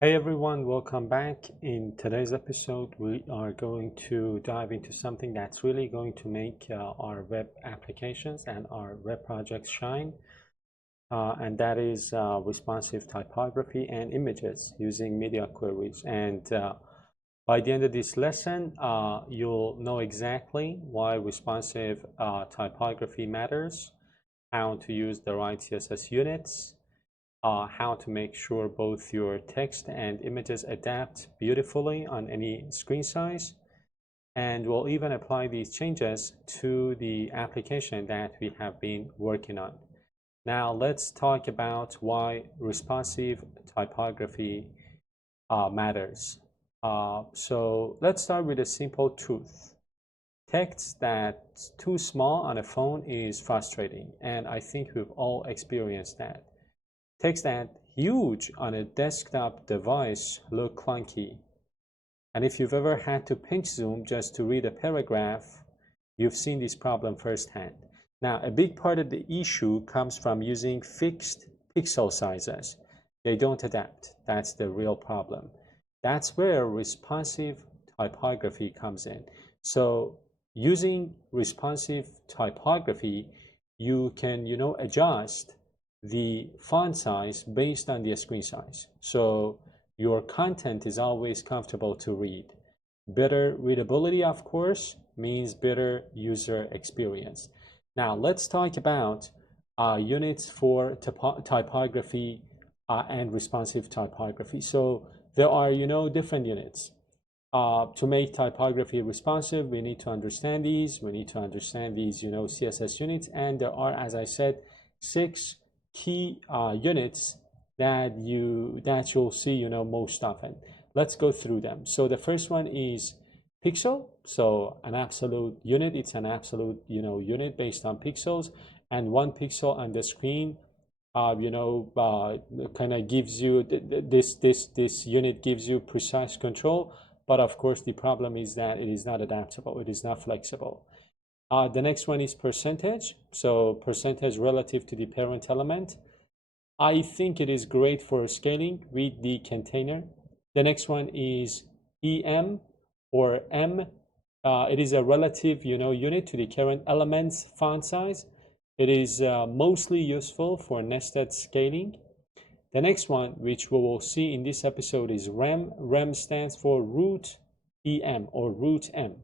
Hey everyone, welcome back. In today's episode, we are going to dive into something that's really going to make our web applications and our web projects shine, and that is responsive typography and images using media queries. And by the end of this lesson, you'll know exactly why responsive typography matters, how to use the right CSS units, how to make sure both your text and images adapt beautifully on any screen size. And we'll even apply these changes to the application that we have been working on. Now let's talk about why responsive typography matters. So let's start with a simple truth. Text that's too small on a phone is frustrating, and I think we've all experienced that. Text that huge on a desktop device look clunky. And if you've ever had to pinch zoom just to read a paragraph, you've seen this problem firsthand. Now, a big part of the issue comes from using fixed pixel sizes. They don't adapt. That's the real problem. That's where responsive typography comes in. So using responsive typography, you can, adjust the font size based on the screen size. So your content is always comfortable to read. Better readability, of course, means better user experience. Now let's talk about units for typography and responsive typography. So there are, different units. To make typography responsive, we need to understand these. We need to understand these, CSS units. And there are, as I said, 6 key units that you'll see most often. Let's go through them. So the first one is pixel. So an absolute unit, it's an absolute unit based on pixels, and 1 pixel on the screen kind of gives you this unit gives you precise control. But of course the problem is that it is not adaptable, it is not flexible. The next one is percentage. So percentage relative to the parent element. I think it is great for scaling with the container. The next one is EM or M. It is a relative, unit to the current element's font size. It is mostly useful for nested scaling. The next one, which we will see in this episode, is REM. REM stands for root EM or root M.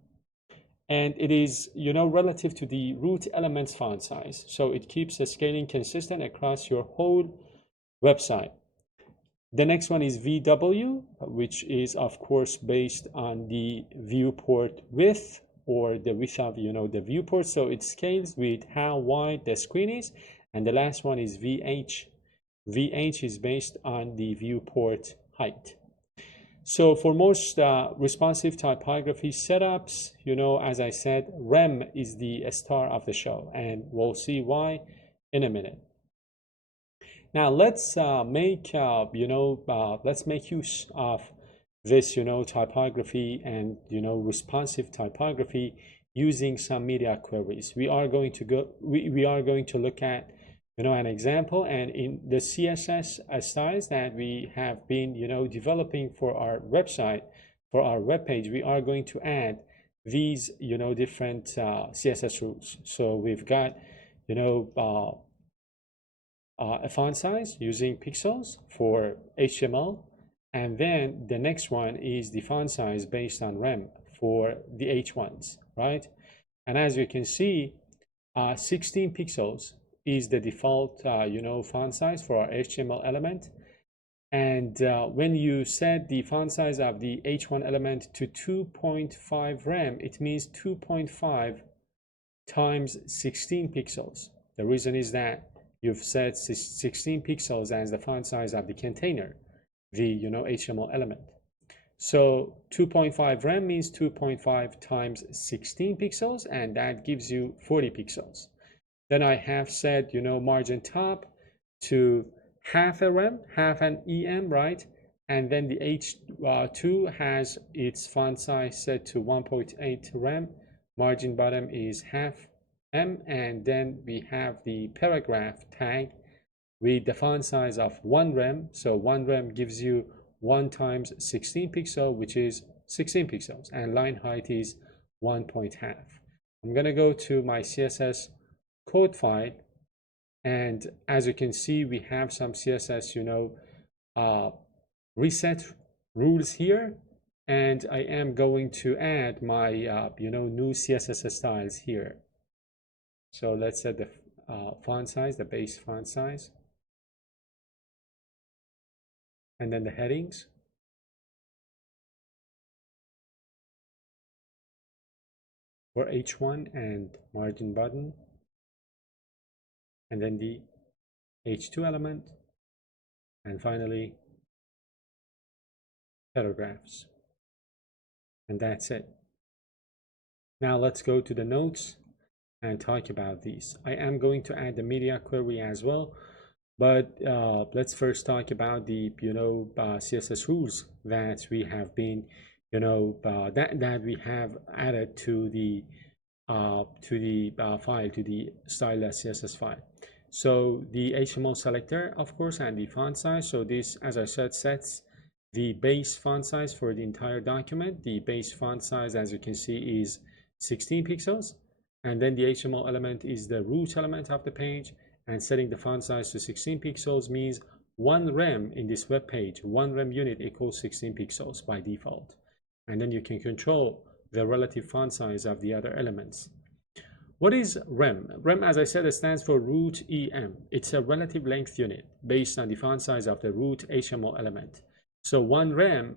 And it is relative to the root element's font size, so it keeps the scaling consistent across your whole website. The next one is VW, which is of course based on the viewport width, or the width of the viewport, so it scales with how wide the screen is. And the last one is VH. VH is based on the viewport height. So for most responsive typography setups, as I said, REM is the star of the show, and we'll see why in a minute. Now let's make use of this typography and responsive typography using some media queries. We are going to look at an example, and in the CSS styles that we have been developing for our website, for our web page, we are going to add these different CSS rules. So we've got a font size using pixels for HTML, and then the next one is the font size based on REM for the H1s, right? And as you can see, 16 pixels is the default font size for our HTML element. And when you set the font size of the H1 element to 2.5 rem, it means 2.5 times 16 pixels. The reason is that you've set 16 pixels as the font size of the container, the HTML element. So 2.5 rem means 2.5 times 16 pixels, and that gives you 40 pixels. Then I have set margin top to half a rem, half an EM, right? And then the H2 has its font size set to 1.8 rem. Margin bottom is half M, and then we have the paragraph tag with the font size of 1 rem. So 1 rem gives you 1 times 16 pixel, which is 16 pixels, and line height is 1.5. I'm going to go to my CSS code file, and as you can see, we have some CSS, reset rules here, and I am going to add my, new CSS styles here. So let's set the font size, the base font size, and then the headings. For H1 and margin button, and then the H2 element, and finally paragraphs. And that's it. Now let's go to the notes and talk about these. I am going to add the media query as well, but let's first talk about the CSS rules that we have been that we have added to the file, to the style.css file. So the HTML selector, of course, and the font size. So this, as I said, sets the base font size for the entire document. The base font size, as you can see, is 16 pixels. And then the HTML element is the root element of the page. And setting the font size to 16 pixels means one rem in this web page, one rem unit equals 16 pixels by default. And then you can control the relative font size of the other elements. What is rem? Rem, as I said, it stands for root EM. It's a relative length unit based on the font size of the root HTML element. So one rem,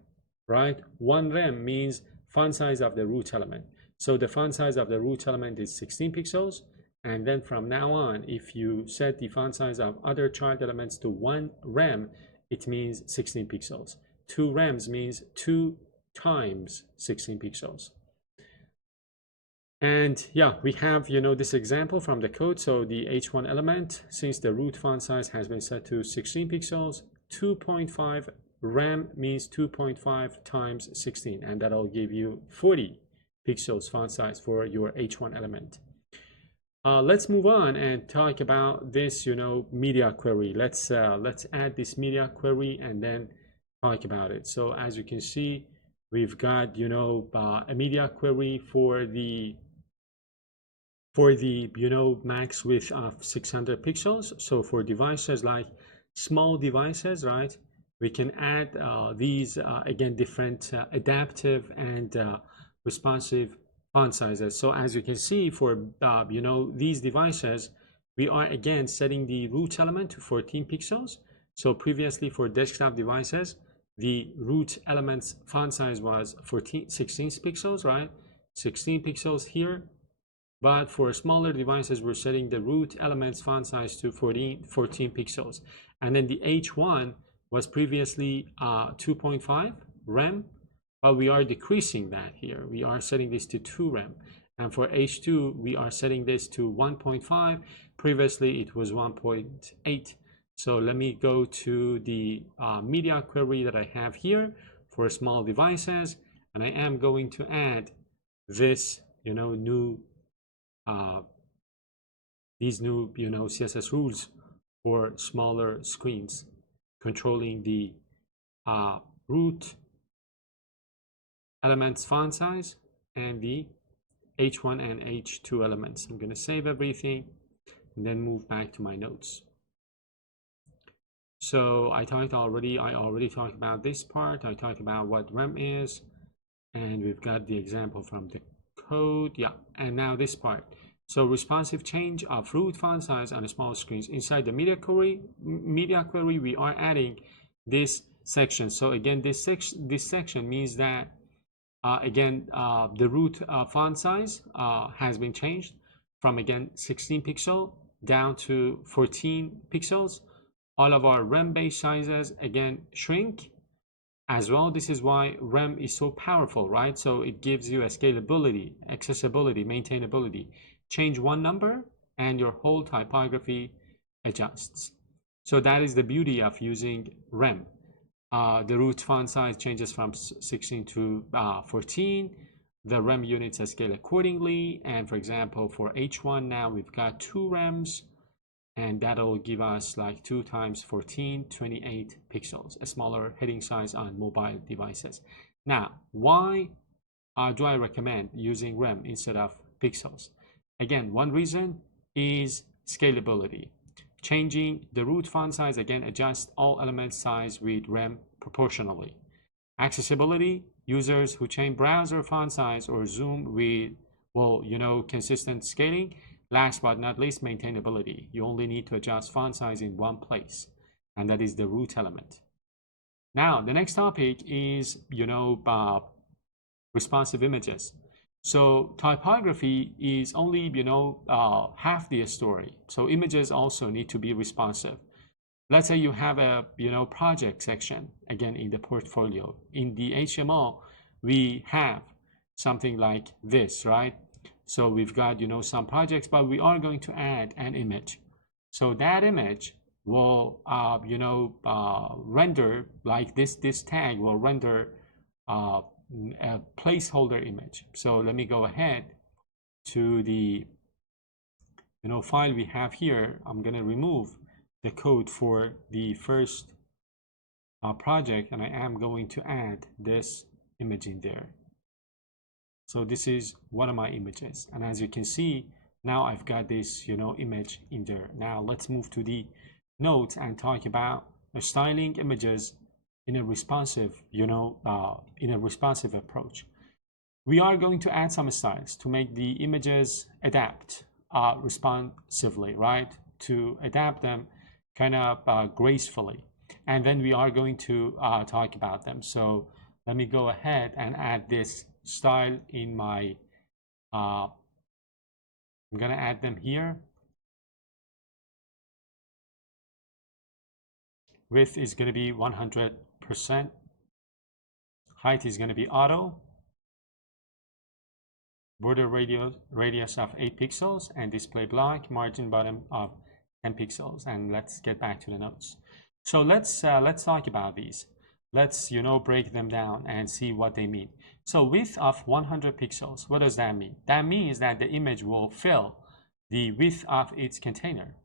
right? One rem means font size of the root element. So the font size of the root element is 16 pixels. And then from now on, if you set the font size of other child elements to 1 rem, it means 16 pixels. 2 rems means 2 times 16 pixels. And yeah, we have, this example from the code. So the H1 element, since the root font size has been set to 16 pixels, 2.5 rem means 2.5 times 16, and that'll give you 40 pixels font size for your H1 element. Let's move on and talk about this, media query. Let's add this media query and then talk about it. So as you can see, we've got, a media query for the max width of 600 pixels. So for devices like small devices, right, we can add these again different adaptive and responsive font sizes. So as you can see, for these devices, we are again setting the root element to 14 pixels. So previously for desktop devices, the root element's font size was 16 pixels, right? 16 pixels here. But for smaller devices, we're setting the root element's font size to 14 pixels. And then the H1 was previously 2.5 rem, but we are decreasing that here. We are setting this to 2 rem. And for H2, we are setting this to 1.5. Previously, it was 1.8. So let me go to the media query that I have here for small devices. And I am going to add this, these new, CSS rules for smaller screens, controlling the root elements font size and the H1 and H2 elements. I'm going to save everything and then move back to my notes. So I already talked about this part. I talked about what rem is, and we've got the example from the code. Yeah, and now this part. So responsive change of root font size on small screens. Inside the media query, we are adding this section. So again, this section means that the root font size has been changed from, again, 16 pixel down to 14 pixels. All of our rem base sizes again shrink as well. This is why rem is so powerful, right? So it gives you a scalability, accessibility, maintainability. Change one number and your whole typography adjusts. So that is the beauty of using rem. The root font size changes from 16 to 14. The rem units are scaled accordingly. And for example, for H1 now we've got 2 rems. and that'll give us like 2 times 14, 28 pixels, a smaller heading size on mobile devices. Now, why do I recommend using rem instead of pixels? Again, one reason is scalability. Changing the root font size, again, adjust all element size with rem proportionally. Accessibility, users who change browser font size or zoom with, well, consistent scaling. Last but not least, maintainability. You only need to adjust font size in one place, and that is the root element. Now, the next topic is, responsive images. So typography is only, half the story. So images also need to be responsive. Let's say you have a, project section, again, in the portfolio. In the HTML, we have something like this, right? So we've got, some projects, but we are going to add an image. So that image will, render like this tag will render a placeholder image. So let me go ahead to the, file we have here. I'm going to remove the code for the first project, and I am going to add this image in there. So this is one of my images, and as you can see, now I've got this image in there. Now let's move to the notes and talk about styling images in a responsive approach. We are going to add some styles to make the images adapt responsively, right? To adapt them kind of gracefully, and then we are going to talk about them. So let me go ahead and add this style in my I'm gonna add them here. Width is going to be 100%. Height is going to be auto. Border radius of 8 pixels, and display block margin bottom of 10 pixels. And let's get back to the notes. So let's talk about these. Let's break them down and see what they mean. So width of 100 pixels, what does that mean? That means that the image will fill the width of its container,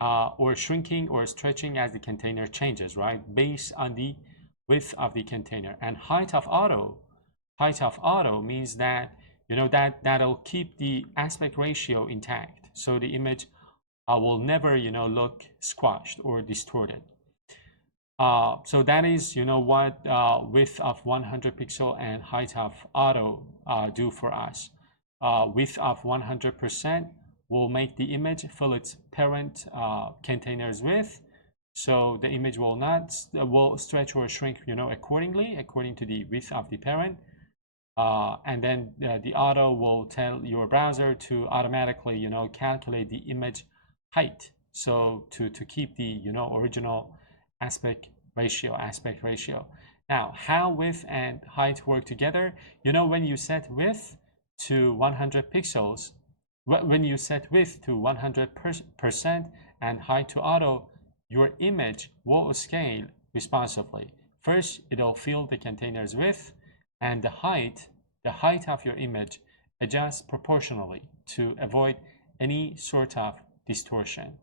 or shrinking or stretching as the container changes, right? Based on the width of the container. And height of auto means that that'll keep the aspect ratio intact, so the image will never look squashed or distorted. So that is what width of 100 pixel and height of auto do for us. Width of 100% will make the image fill its parent container's width, so the image will not stretch or shrink according to the width of the parent. And then the auto will tell your browser to automatically calculate the image height, so to keep the original aspect ratio. Now, how width and height work together? When you set width to 100 pixels, when you set width to 100% and height to auto, your image will scale responsively. First, it'll fill the container's width, and the height of your image adjusts proportionally to avoid any sort of distortion.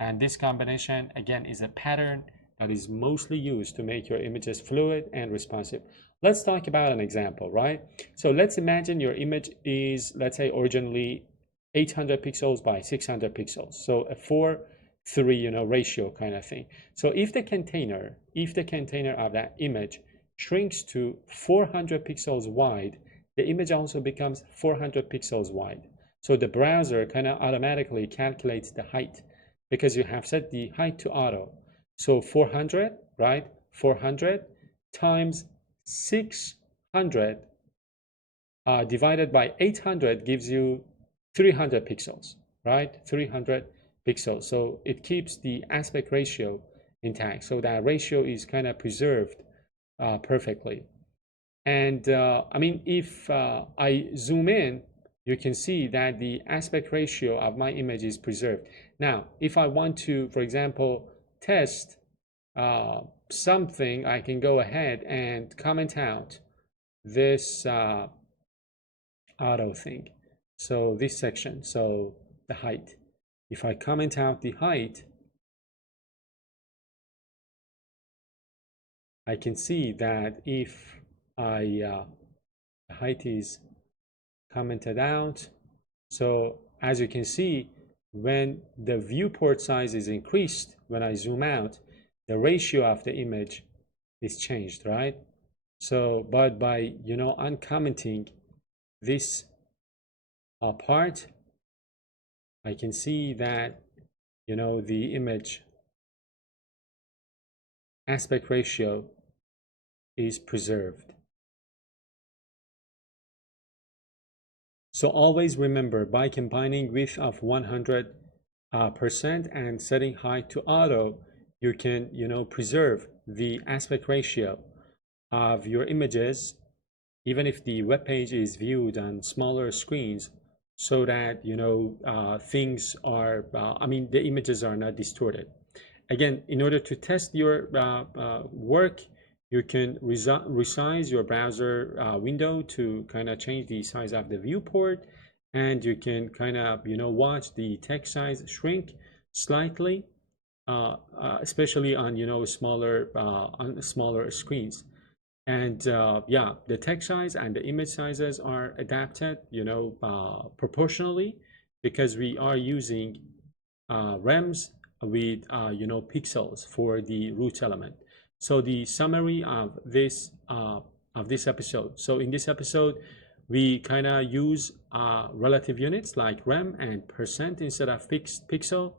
And this combination, again, is a pattern that is mostly used to make your images fluid and responsive. Let's talk about an example, right? So let's imagine your image is, let's say, originally 800 pixels by 600 pixels. So a 4:3, ratio kind of thing. So if the container of that image shrinks to 400 pixels wide, the image also becomes 400 pixels wide. So the browser kind of automatically calculates the height because you have set the height to auto. So 400, right? 400 times 600 divided by 800 gives you 300 pixels, right? 300 pixels. So it keeps the aspect ratio intact. So that ratio is kind of preserved perfectly. And I mean, if I zoom in, you can see that the aspect ratio of my image is preserved. Now, if I want to, for example, test something, I can go ahead and comment out this auto thing. So this section, so the height. If I comment out the height, I can see that if the height is commented out, so as you can see, when the viewport size is increased, when I zoom out, the ratio of the image is changed, right? So, but by, uncommenting this part, I can see that, the image aspect ratio is preserved. So always remember, by combining width of 100% and setting height to auto, you can, preserve the aspect ratio of your images, even if the web page is viewed on smaller screens, so that, things are, the images are not distorted. Again, in order to test your work, you can resize your browser window to kind of change the size of the viewport, and you can kind of watch the text size shrink slightly, especially on smaller screens. And yeah, the text size and the image sizes are adapted proportionally, because we are using rems with pixels for the root element. So the summary of this episode. So in this episode, we kind of use relative units like rem and percent instead of fixed pixel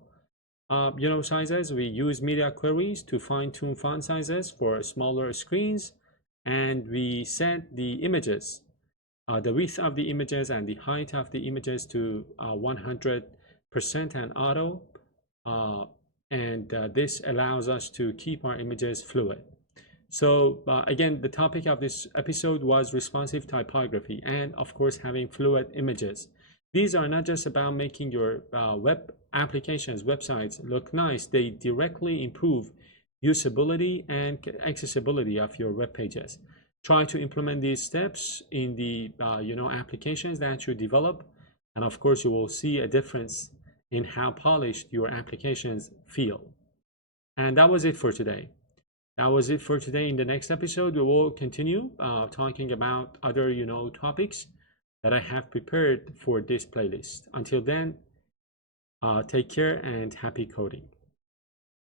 sizes. We use media queries to fine-tune font sizes for smaller screens, and we set the images, the width of the images and the height of the images to 100% and auto, and this allows us to keep our images fluid. So again, the topic of this episode was responsive typography, and of course having fluid images. These are not just about making your web applications, websites look nice. They directly improve usability and accessibility of your web pages. Try to implement these steps in the applications that you develop, and of course you will see a difference in how polished your applications feel. And that was it for today. In the next episode, we will continue talking about other topics that I have prepared for this playlist. Until then, take care and happy coding.